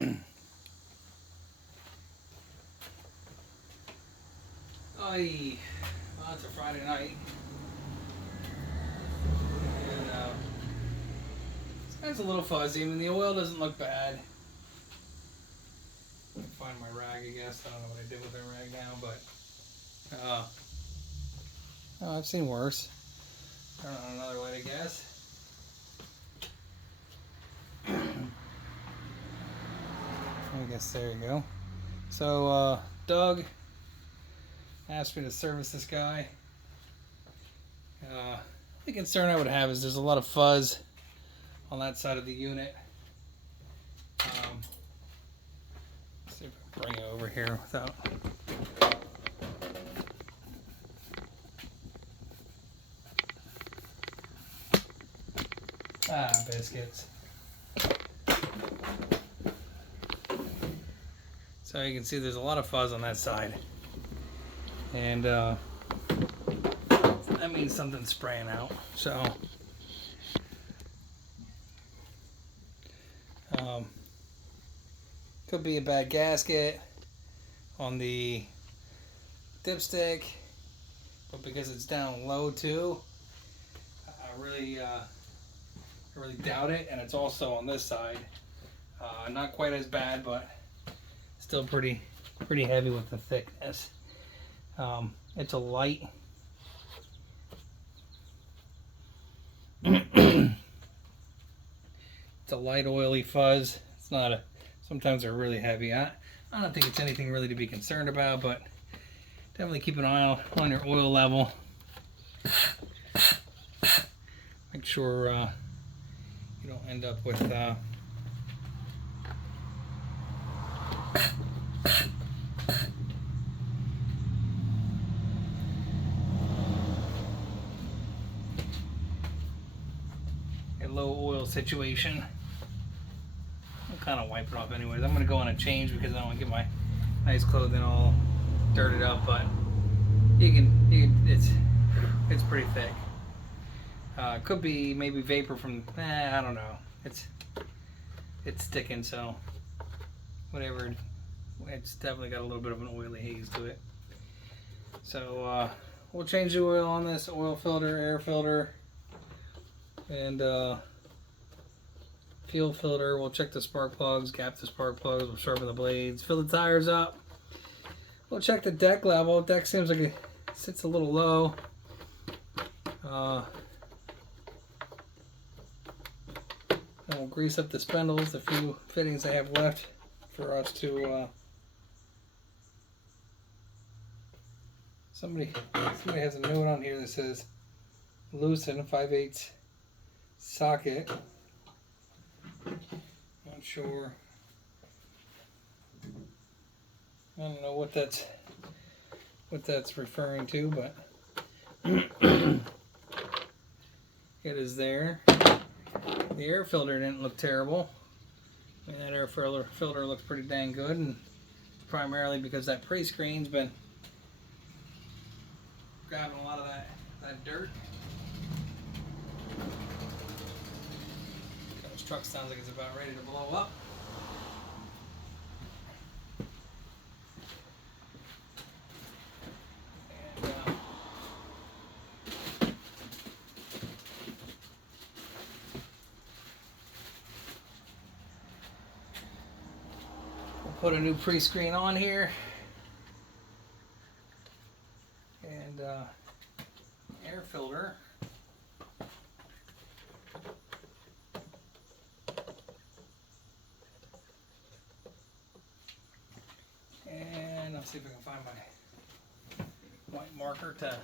Aye. Well, it's a Friday night. And it's a little fuzzy. I mean, the oil doesn't look bad. I can find my rag, I guess. I don't know what I did with the rag now, but oh, I've seen worse. I don't know another way to guess. I guess there you go. So Doug asked me to service this guy. The concern I would have is there's a lot of fuzz on that side of the unit. Let's see if I can bring it over here without. Biscuits. So you can see there's a lot of fuzz on that side. And that means something's spraying out. So could be a bad gasket on the dipstick, but because it's down low too, I really doubt it. And it's also on this side, not quite as bad, but still pretty heavy with the thickness. It's a light. It's a light oily fuzz. It's not a. Sometimes they're really heavy. I don't think it's anything really to be concerned about, but definitely keep an eye on your oil level. Make sure you don't end up with a low oil situation. I'll kind of wipe it off anyways. I'm going to go on a change because I don't want to get my nice clothing all dirted up, but you can it's pretty thick. Could be maybe vapor from, I don't know. It's sticking, so whatever. It's definitely got a little bit of an oily haze to it. So we'll change the oil on this oil filter, air filter, and fuel filter. We'll check the spark plugs, gap the spark plugs, we'll sharpen the blades, fill the tires up. We'll check the deck level. Deck seems like it sits a little low. And we'll grease up the spindles, the few fittings I have left for us to. Somebody has a note on here that says loosen 5/8 socket. Not sure. I don't know what that's referring to, but it is there. The air filter didn't look terrible. I mean, that air filter looks pretty dang good, and primarily because that pre-screen's been grabbing a lot of that dirt. This truck sounds like it's about ready to blow up. Put a new pre-screen on here, and air filter. And let's see if I can find my white marker to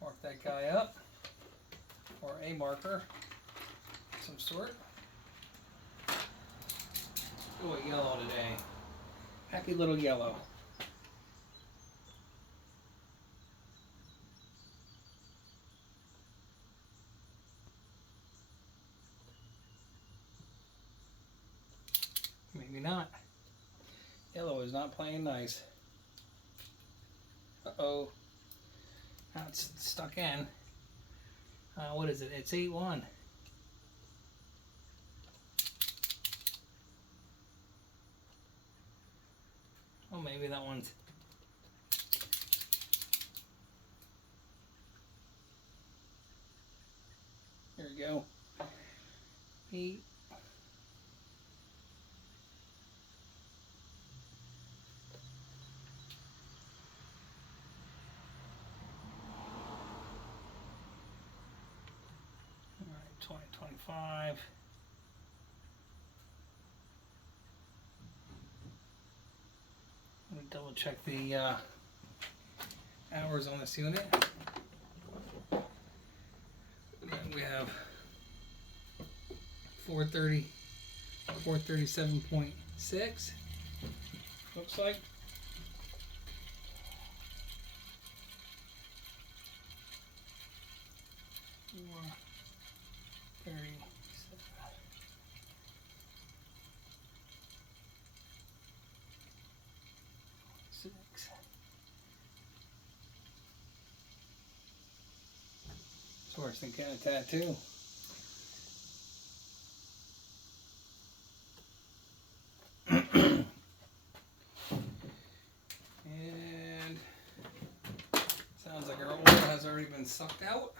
mark that guy up, or a marker of some sort. Oh, a yellow today. Happy little yellow. Maybe not. Yellow is not playing nice. Uh-oh. Now it's stuck in. What is it? It's 8-1. maybe that one's. There we go. 8. All right, 20, 25. Let me double check the hours on this unit. And we have 430, 437.6. Looks like. 437.6. It's worse than getting a tattoo. And sounds like our oil has already been sucked out.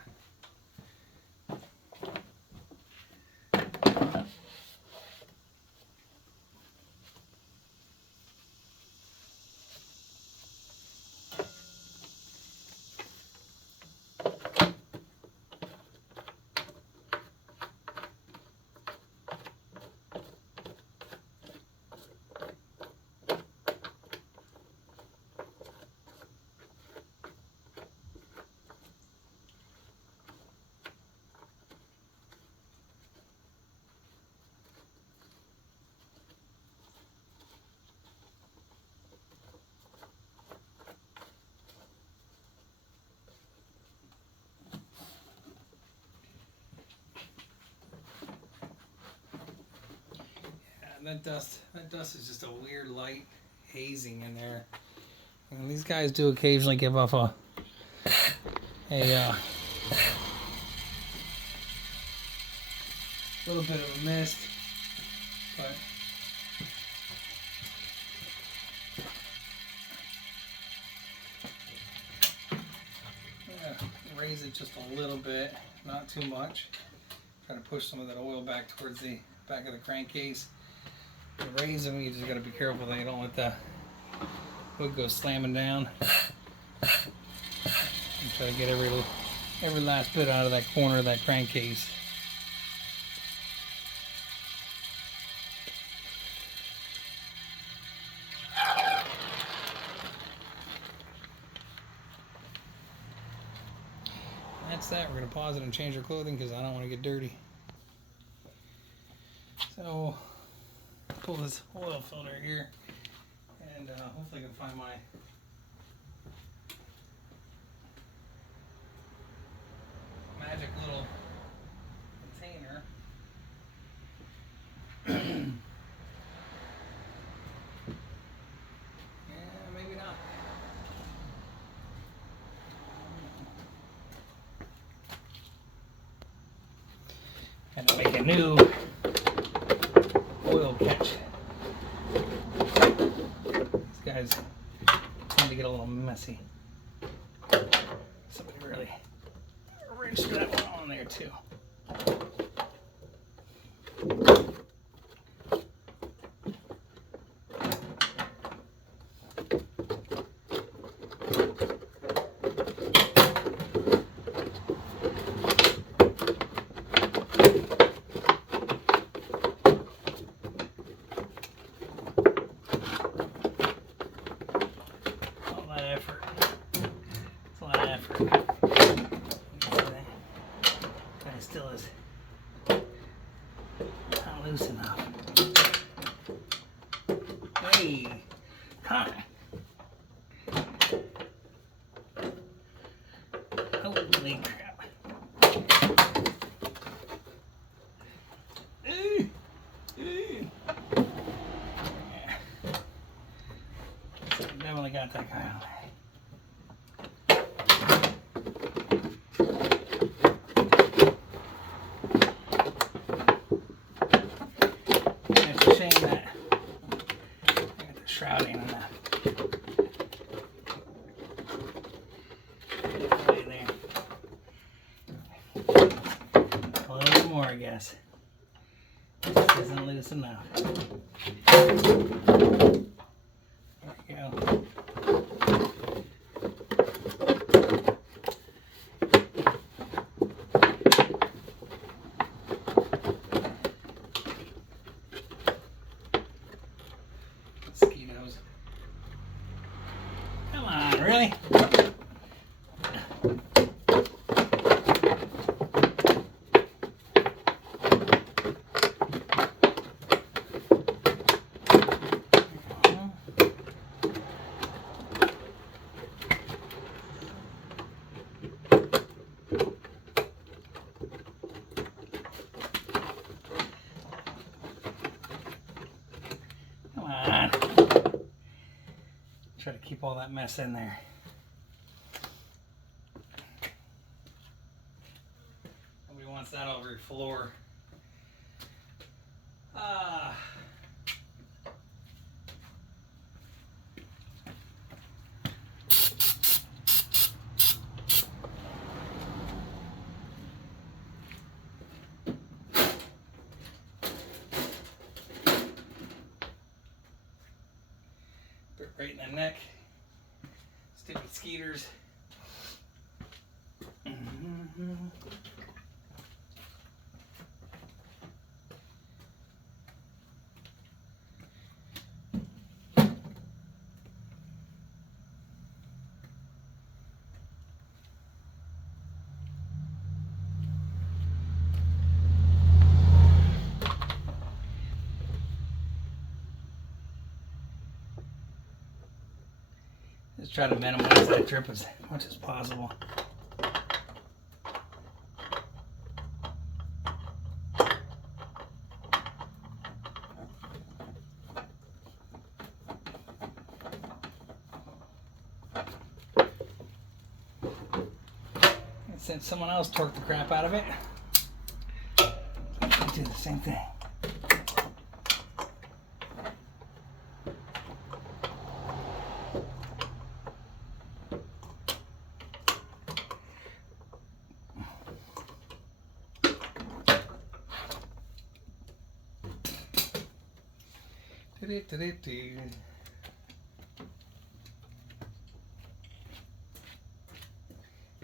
That dust is just a weird light hazing in there. And these guys do occasionally give off a little bit of a mist, but raise it just a little bit, not too much. Try to push some of that oil back towards the back of the crankcase. To raise them, you just got to be careful that you don't let the hood go slamming down. And try to get every last bit out of that corner of that crankcase. That's that. We're going to pause it and change our clothing because I don't want to get dirty. So pull this oil filter here, and hopefully I can find my magic little container. Yeah, maybe not. And to make a new oil catch. These guys tend to get a little messy. Somebody really wrenched that one on there too. Still is not loose enough. Hey, hi. Holy crap. Yeah. So definitely got that guy on there. Shame that I got the shrouding on that. That's enough. There we go. Mosquitoes. Come on, really? Try to keep all that mess in there. Nobody wants that over your floor. Ah. Right in the neck. Stupid skeeters. Just try to minimize that drip as much as possible. And since someone else torqued the crap out of it, I'll do the same thing.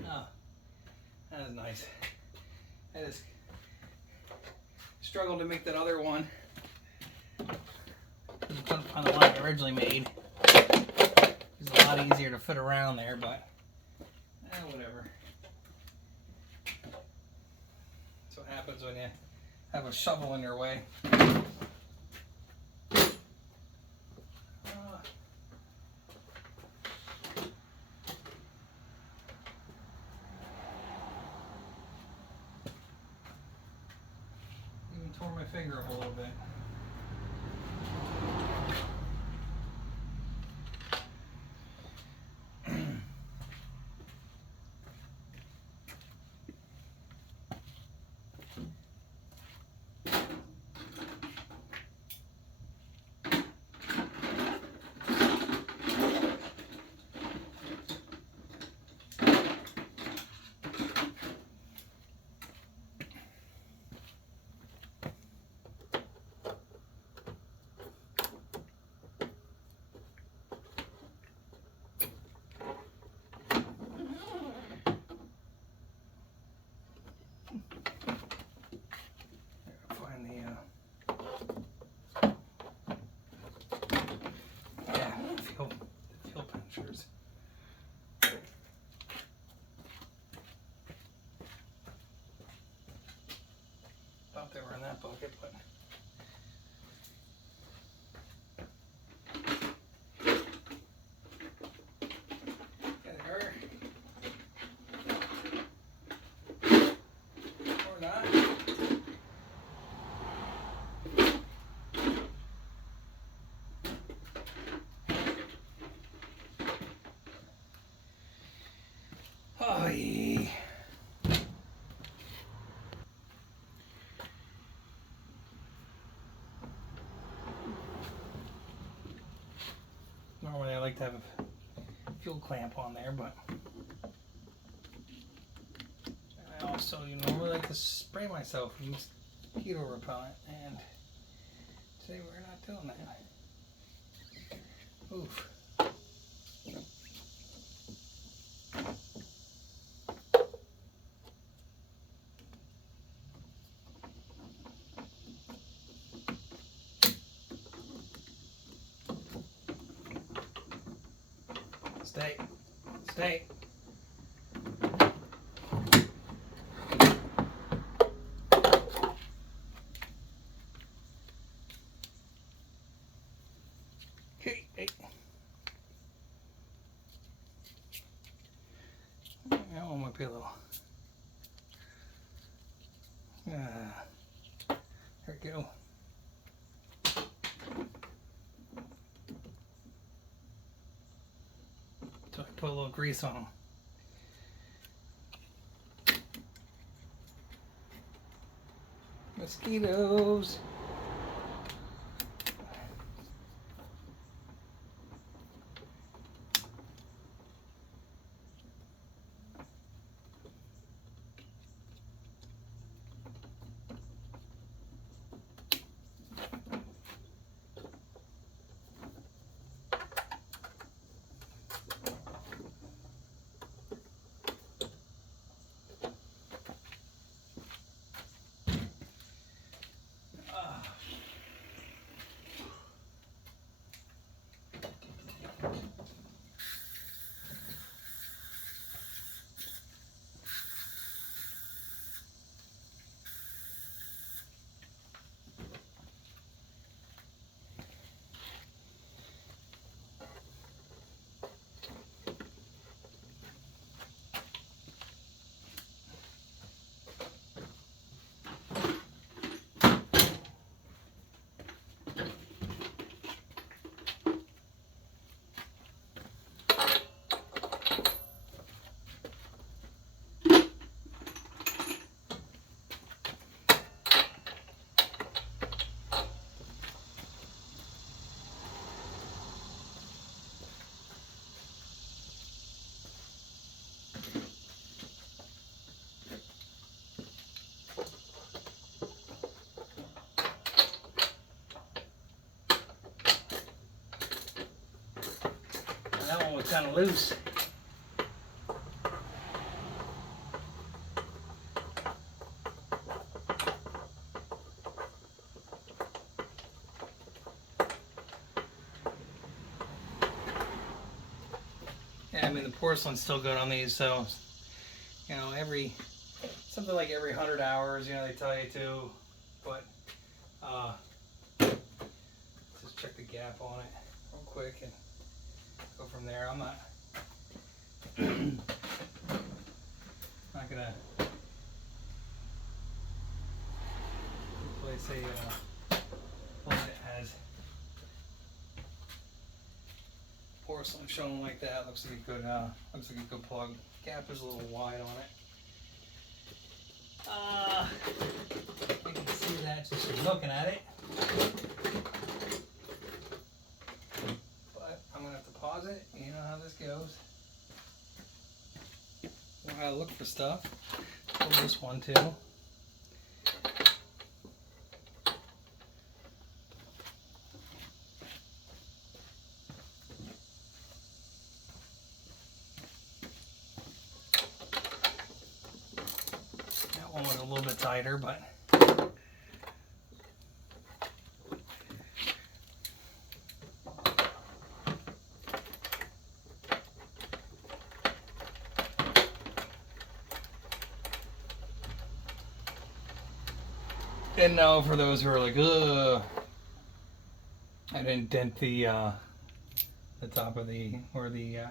Oh, that was nice. I just struggled to make that other one. You couldn't find the one I originally made. It's a lot easier to fit around there, but whatever. That's what happens when you have a shovel in your way. Tore my finger up a little bit. Thought they were in that bucket, but get her or not. Oh, yeah. Normally I like to have a fuel clamp on there, but I also normally like to spray myself with mosquito repellent, and See, we're not doing that. Oof. Stay. Stay. Hey, hey. That one might be a little. There we go. So I put a little grease on them. Mosquitoes. That one was kind of loose. Yeah, I mean the porcelain's still good on these, so you know something like every 100 hours, you know, they tell you to, but just check the gap on it real quick and go from there. I'm not gonna replace a one that has porcelain showing like that. Looks like a good plug. Gap is a little wide on it. You can see that just from looking at it. But I'm gonna have to pause it. You know how this goes. While I look for stuff. Pull this one too. That one was a little bit tighter, but and now for those who are like, ugh, I didn't dent the top of the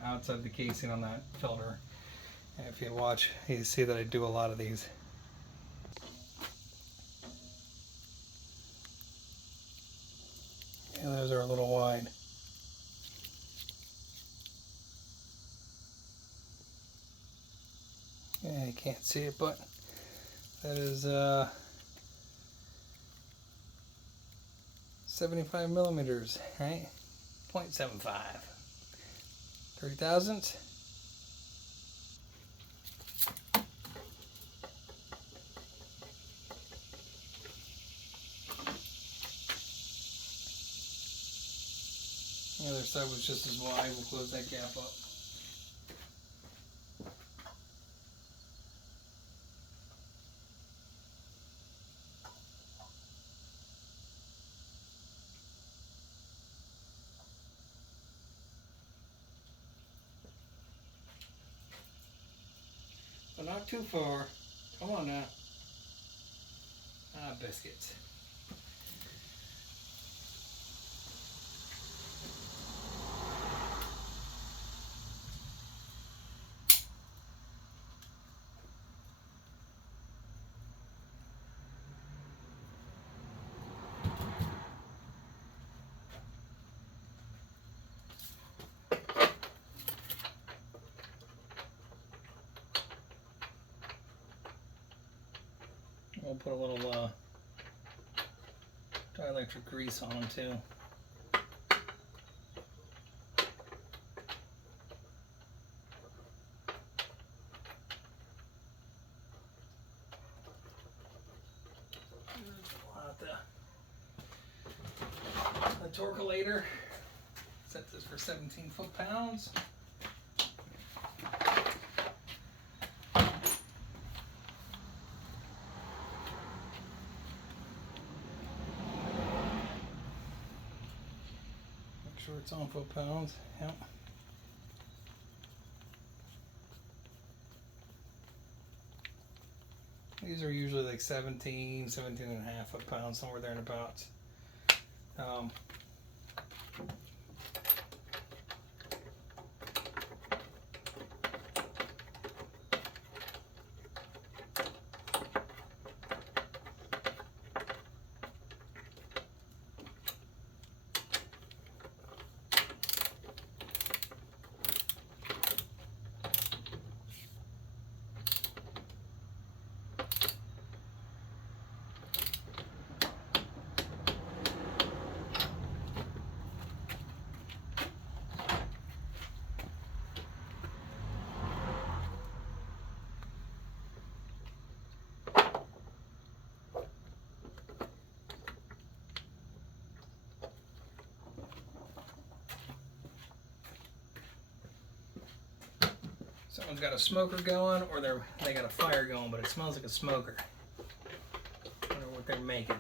outside of the casing on that filter. And if you watch, you see that I do a lot of these. Yeah, those are a little wide. Yeah, you can't see it, but that is 75 millimeters, right? 0.75. 30 thousandths. The other side was just as wide. We'll close that gap up. But not too far. Come on now. Ah, biscuits. We'll put a little dielectric grease on them too. The torculator. Set this for 17 foot-pounds. Make sure it's on foot-pounds. Yep. These are usually like 17 and a half foot-pounds, somewhere there and about. Someone's got a smoker going, or they got a fire going, but it smells like a smoker. I wonder what they're making.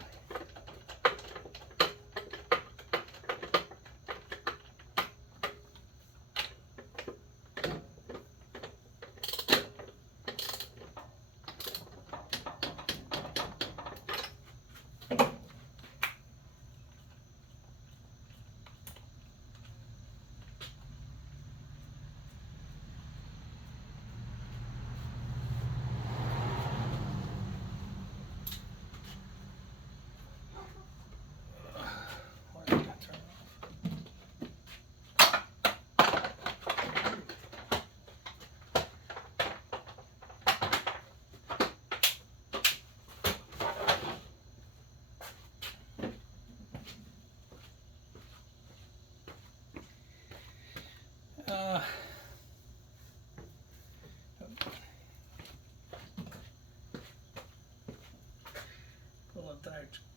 Put a little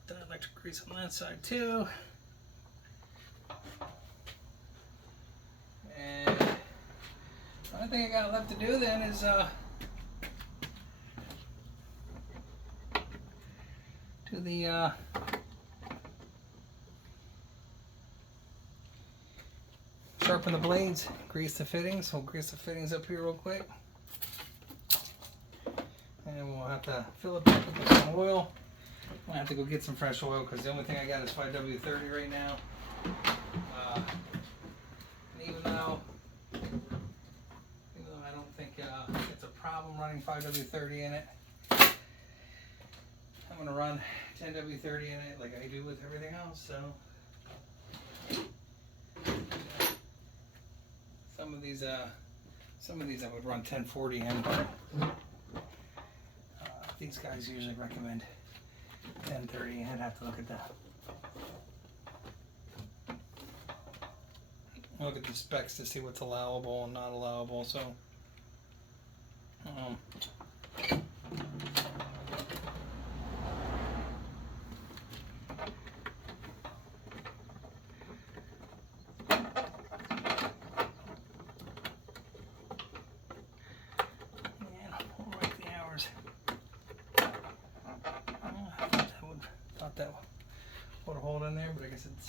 dielectric grease on that side too. And the only thing I got left to do then is do the sharpen the blades, grease the fittings. We'll grease the fittings up here real quick. And we'll have to fill it back up with some oil. I'll have to go get some fresh oil because the only thing I got is 5W30 right now. And even though I don't think it's a problem running 5W30 in it, I'm going to run 10W30 in it like I do with everything else. So some of these I would run 1040 in, but these guys usually recommend 1030. I'd have to look at the specs to see what's allowable and not allowable. So hold in there, but I guess it's